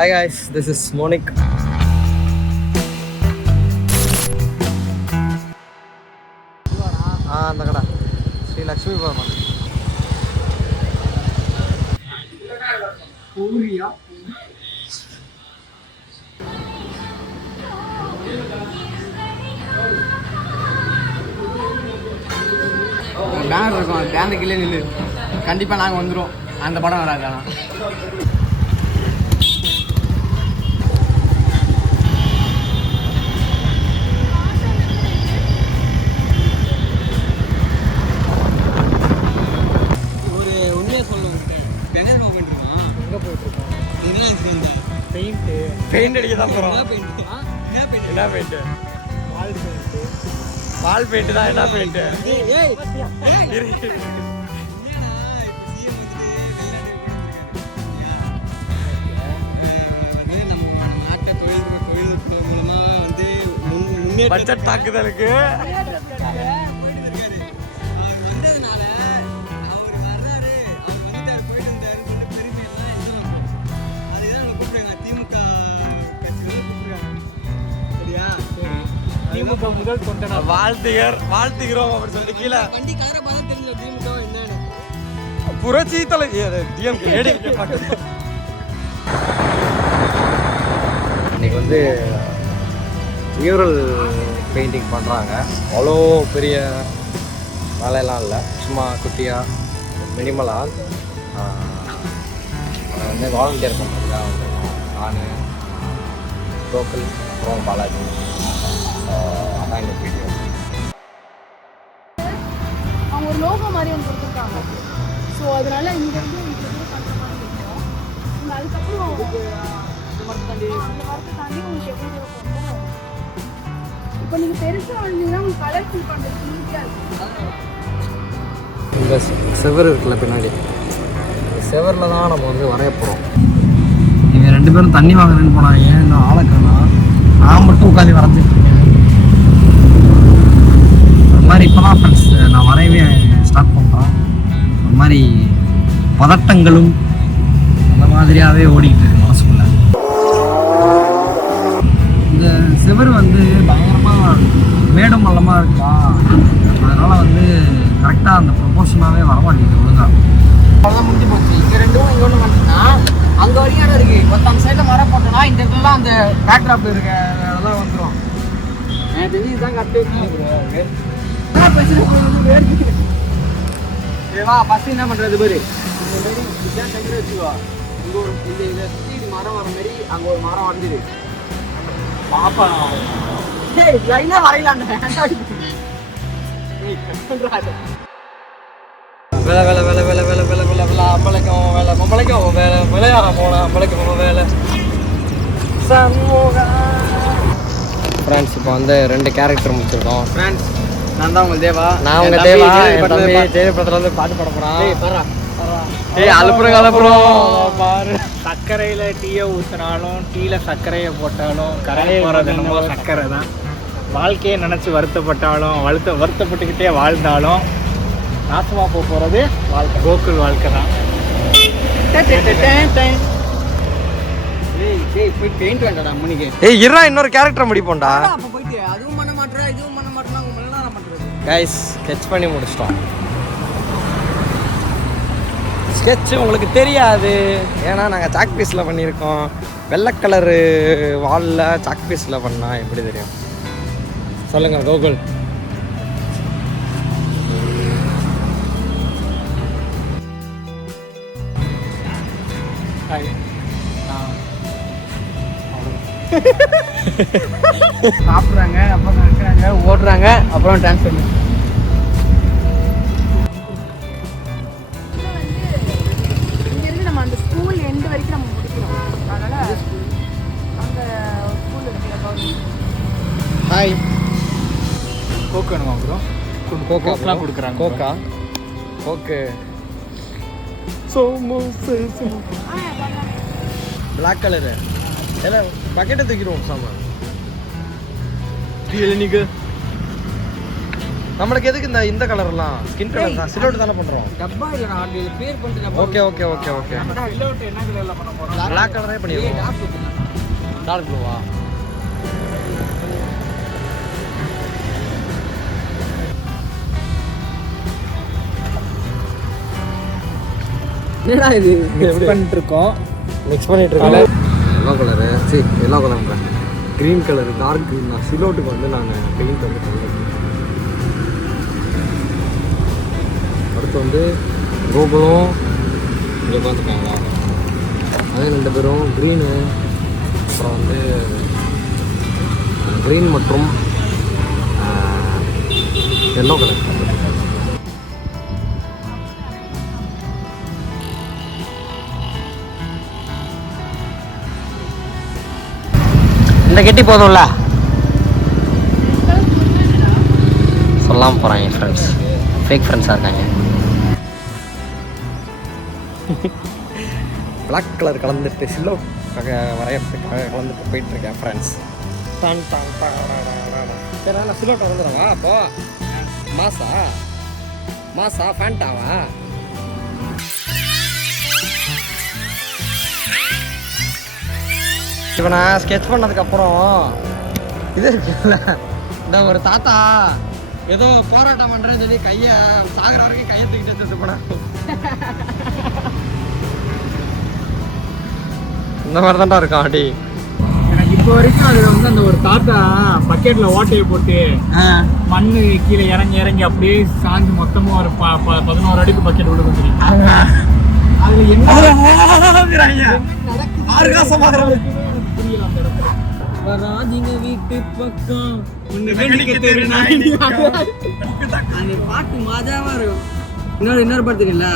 Hi guys, this is Monik. அந்த கடை Sri Lakshmi Pawan. Banner இருக்கும், பேனர் கீழே நில்லு. கண்டிப்பாக நாங்கள் வந்துடுவோம். அந்த படம் வராது. ஆனால் பெயிண்ட் அடிக்க தான் போகிறோம். என்ன பெயிண்ட்டு? வால் பெயிண்ட் தான். என்ன பெயிண்ட்டு? பட்ஜெட் தாக்குதலுக்கு திமுக முதல் தொண்டனா வாழ்த்துகிறோம் அப்படின்னு சொல்லிட்டு கீழே வண்டி கலரை பார்த்தா தெரிஞ்சு திமுக என்னன்னு புரட்சி தலை டிஎம்கே ஏடிஎம்கே பாட்டு. இன்னைக்கு வந்து மியூரல் பெயிண்டிங் பண்ணுறாங்க. அவ்வளோ பெரிய வேலையெல்லாம் இல்லை, சும்மா குட்டியாக மினிமலாக வந்து வாலண்டியர் பண்ணுறதுக்காக வந்து நான் லோக்கல் அப்புறம் பாலாஜி அதான் இந்த வீடியோ. அவங்க ஒரு லோகோ மாதிரி ஒன்று கொடுத்துருக்காங்க. ஸோ அதனால இங்கே வந்து பண்ணுற மாதிரி இருக்கும். நீங்கள் அதுக்கப்புறம் அந்த மரத்தை தாண்டி உங்களுக்கு எப்படி இருக்கும். இப்போ நீங்கள் பெருசாக வந்தீங்கன்னா உங்களுக்கு கலர் ஃபீல் பண்ணுறது ஈஸியாக இருக்கும். இந்த செவர் இருக்குல்ல பின்னாடி, இந்த செவரில் தான் நம்ம வந்து வரைய போகிறோம். நீங்கள் 2 பேரும் தண்ணி வாங்குறேன்னு போனாங்க. இன்னும் ஆளக்கானா நான் மட்டும் உட்காந்து வரைஞ்சிட்ருக்கேன். அது மாதிரி இப்போ தான் ஃப்ரெண்ட்ஸ் நான் வரையவே ஸ்டார்ட் பண்ணுறேன். அது மாதிரி பதட்டங்களும் அந்த மாதிரியாகவே ஓடிக்கிட்டு இருக்கு மனசுக்குள்ள. இந்த செவர் வந்து பயங்கரமாக மேடும் பள்ளமாக இருக்கா, அதனால் வந்து கரெக்டாக அந்த ப்ரொபோஷனாகவே வரமாட்டேங்குது ஒழுங்காக. அவ்வளோதான் முடிஞ்சு போச்சு. இங்கே 2 இங்கே ஒன்று வந்துச்சுன்னா அங்கே வரைக்கும் இடம் இருக்குது. இப்போ அந்த சைடில் மரம் போட்டோன்னா இந்த இடத்துல அந்த பேக்ராப் இருக்க அதெல்லாம் வந்துடும். எனக்கு தெரிஞ்சு இதுதான் கரெக்டாக வா. ஃபஸ்ட்டு என்ன பண்ணுறது பாரு, இந்த மாரி இதுதான் செஞ்சு வச்சுக்கோ. இங்கே ஒரு இந்த இதை சுற்றி இது மரம் வர மாதிரி அங்கே ஒரு மரம் வந்துடு. பாப்பா லைனாக வரையலான்னு வேலை வேலை வேலை வேலை வேலை வேலை வேலை வேலை அப்பளைக்கும் வேலை பொம்பளைக்கும் வேலை விளையாட போனேன். அப்பளைக்கும் வேலை சமூக. ஃப்ரெண்ட்ஸ் இப்போ வந்து 2 கேரக்டர் முடிச்சிருக்கோம். ஃப்ரெண்ட்ஸ் நான் தான் உங்கள் தேவா. நான் உங்கள் தேவா. ஜெயபுரத்தில் வந்து பாட்டு பாட போகிறான். அழுப்புறம் கலப்புறம் பாரு. சர்க்கரையில் டீயை ஊற்றினாலும் டீயில் சர்க்கரையை போட்டாலும் கரையை போகிறது என்னமோ சர்க்கரை தான். வாழ்க்கையை நினச்சி வருத்தப்பட்டாலும் வருத்தப்பட்டுக்கிட்டே வாழ்ந்தாலும் நாசமாக போகிறது வாழ்க்கை. கோகுல் வாழ்க்கை தான். போய் பெயிண்ட் வேண்டாடா மணிக்கு. இருடா, இன்னொரு கேரக்டர் முடிப்போம்டா. அப்போ போயிட்டு அதுவும் பண்ண மாட்டேன் இதுவும் பண்ண மாட்டேன். அவங்க முன்னாடி நான் பண்ணுறது. கைஸ் ஸ்கெட்ச் பண்ணி முடிச்சிட்டோம். ஸ்கெட்ச் உங்களுக்கு தெரியாது, ஏன்னா நாங்கள் சாக் பீஸில் பண்ணியிருக்கோம். வெள்ளை கலரு வாலில் சாக் பீஸில் பண்ணால் எப்படி தெரியும் சொல்லுங்கள் கோகுல். சாப்பிட்றாங்க, அப்புறம் நடக்கிறாங்க, ஓடுறாங்க, அப்புறம் டான்ஸ் பண்ணுறாங்க. இங்கேருந்து நம்ம அந்த ஸ்கூல் எண்டு வரைக்கும் நம்ம முடிக்கிறோம். அதனால் அந்த ஸ்கூல் இருக்கு. ஹாய். கோக்கு வேணுமா ப்ரோ? கோக்கெலாம் கொடுக்குறாங்க. கோக்கா கோக்கு பிளாக் கலரு எல்லாம் பக்கெட்டை தூக்கிடுவோம் சாமான். நீங்கள் நம்மளுக்கு எதுக்கு இந்த கலர்லாம் ஸ்கின் கலர் தான் சிலோட் தானே பண்றோம். டப்பா இல்ல நான் அது பேர் பண்ணிட்டு டப்பா. Okay okay okay okay. சிலோட் என்ன கலர்ல பண்ண போறோம்? Black கலரே பண்ணிடுவோம். டார்க் ப்ளூவா? என்னடா இது மிக்ஸ் பண்ணிட்டு இருக்கோம். மிக்ஸ் பண்ணிட்டு இருக்கோம். Yellow colour yellow colour green colour dark green தான். சிலோட்டுக்கு வந்து நான் பெயிண்ட் வந்து பண்ணுறேன். அடுத்து வந்து கோகுலும் இங்கே உட்காந்துருக்காங்க. அதே 2 பேரும் க்ரீனு அப்புறம் வந்து க்ரீன் மற்றும் எல்லோ கலர். இந்த கெட்டி போதும்ல சொல்லாமல் போகிறாங்க ஃப்ரெண்ட்ஸ். ஃபேக் ஃப்ரெண்ட்ஸாக இருக்காங்க. பிளாக் கலர் கலந்துட்டு சில்லோ வரையறதுக்காக கலந்துட்டு போயிட்டுருக்கேன் ஃப்ரெண்ட்ஸ். சரி நான் சில்லோட்டை வந்துடுறேன். வா அப்போ மாசா ஃபேண்டாவா? இப்போ நான் ஸ்கெட்ச் பண்ணதுக்கப்புறம் இது இருக்குல்ல, இந்த ஒரு தாத்தா ஏதோ போராட்டம் பண்ணுறேன்னு சொல்லி கையை சாகிற வரைக்கும் கையை தூக்கிட்டு வச்சு போனேன். இந்த மாதிரி தான்டா இருக்கான் அடி. எனக்கு இப்போ வரைக்கும் அதில் வந்து அந்த ஒரு தாத்தா பக்கெட்டில் ஓட்டையை போட்டு மண் கீழே இறங்கி அப்படியே சாஞ்சு மொத்தமாக ஒரு 11 அடிக்கு பக்கெட் விட வந்துருக்கீங்க. அதில் என்ன புரியல அந்த இடத்துல. ராஜிங்க வீட்டு பக்கம் அந்த பாட்டு மஜாவா இருக்கும். இன்னொரு பாட்டு தெரியல,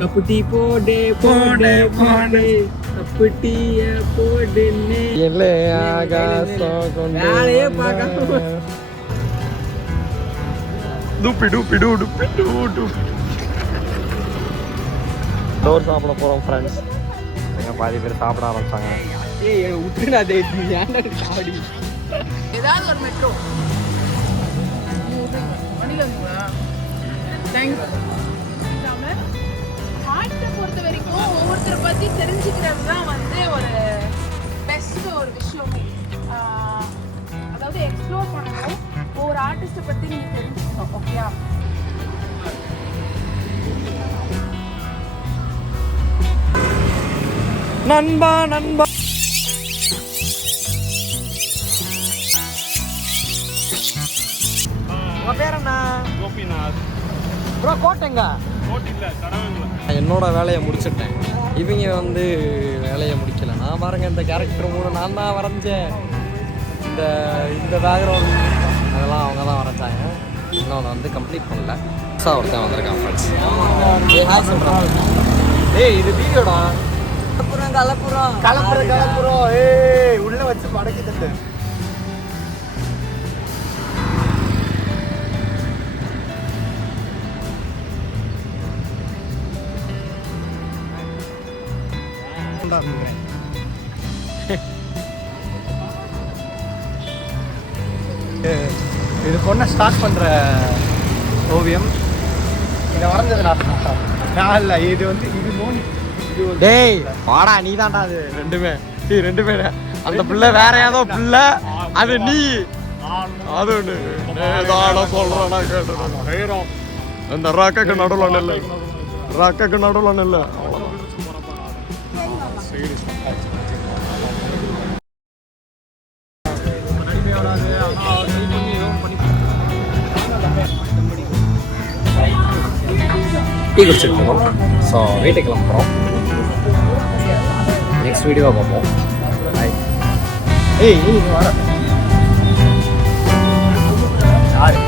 கப்புட்டி போடே போடே போடே கப்புட்டிய போடுனே வேலையே பார்க்க டோர் சாப்பிட போகிறோம் ஃப்ரெண்ட்ஸ். எங்கள் பாதி பேர் சாப்பிட ஆரம்பிச்சாங்க. ஏய் விட்டுடா காவடி. ஏதாவது ஒரு மெட்ரோ வண்டியில் வந்துங்களா? ஆர்ட்டை பொறுத்த வரைக்கும் ஒவ்வொருத்தரை பற்றி தெரிஞ்சுக்கிறது தான் வந்து ஒரு பெஸ்ட் ஒரு விஷயமே. அதாவது எக்ஸ்ப்ளோர் பண்ணணும், ஒவ்வொரு ஆர்டிஸ்ட்டை பற்றி நீங்கள் தெரிஞ்சுக்கணும். ஓகேயா? நண்பா நண்பா உங்கள் பேர் என்ன? கோபிநாத். ப்ரோ கோட்டைங்க. என்னோட வேலையை முடிச்சிட்டேன். இவங்க வந்து வேலையை முடிக்கல. நான் பாருங்க இந்த கேரக்டர் 3 நான் தான் வரைஞ்சேன். இந்த பேக்ரவுண்ட் அதெல்லாம் அவங்க தான் வரைஞ்சாங்க. இன்னும் அதை வந்து கம்ப்ளீட் பண்ணல. ஒருத்தன் வந்திருக்கான் ஃப்ரெண்ட்ஸ். ஏய் இது வீடியோடா. கலப்புறம் ஏய் உள்ள வச்சு மடக்கி தட்டு. இது பொண்ணை ஸ்டார்ட் பண்ற ஓவியம். இதை வரைஞ்சது நான் இல்லை. இது வந்து இது மோனி. டேய் வாடா நீ தான்டா அது. ரெண்டுமே அந்த பிள்ளை வேற ஏதோ பிள்ளை, அது நீ அது ஒன்று சொல்றானா கேட்டு. அந்த ராக்காக்கு நடுவில் இல்லை, ராக்காக்கு நடுவில் இல்லை. டீ குடிச்சிட்டு இருக்கோம். ஸோ வீட்டுக்கு கிளம்புறோம். நெக்ஸ்ட் வீடியோவை பார்ப்போம். ஏய் நீ வர யாரு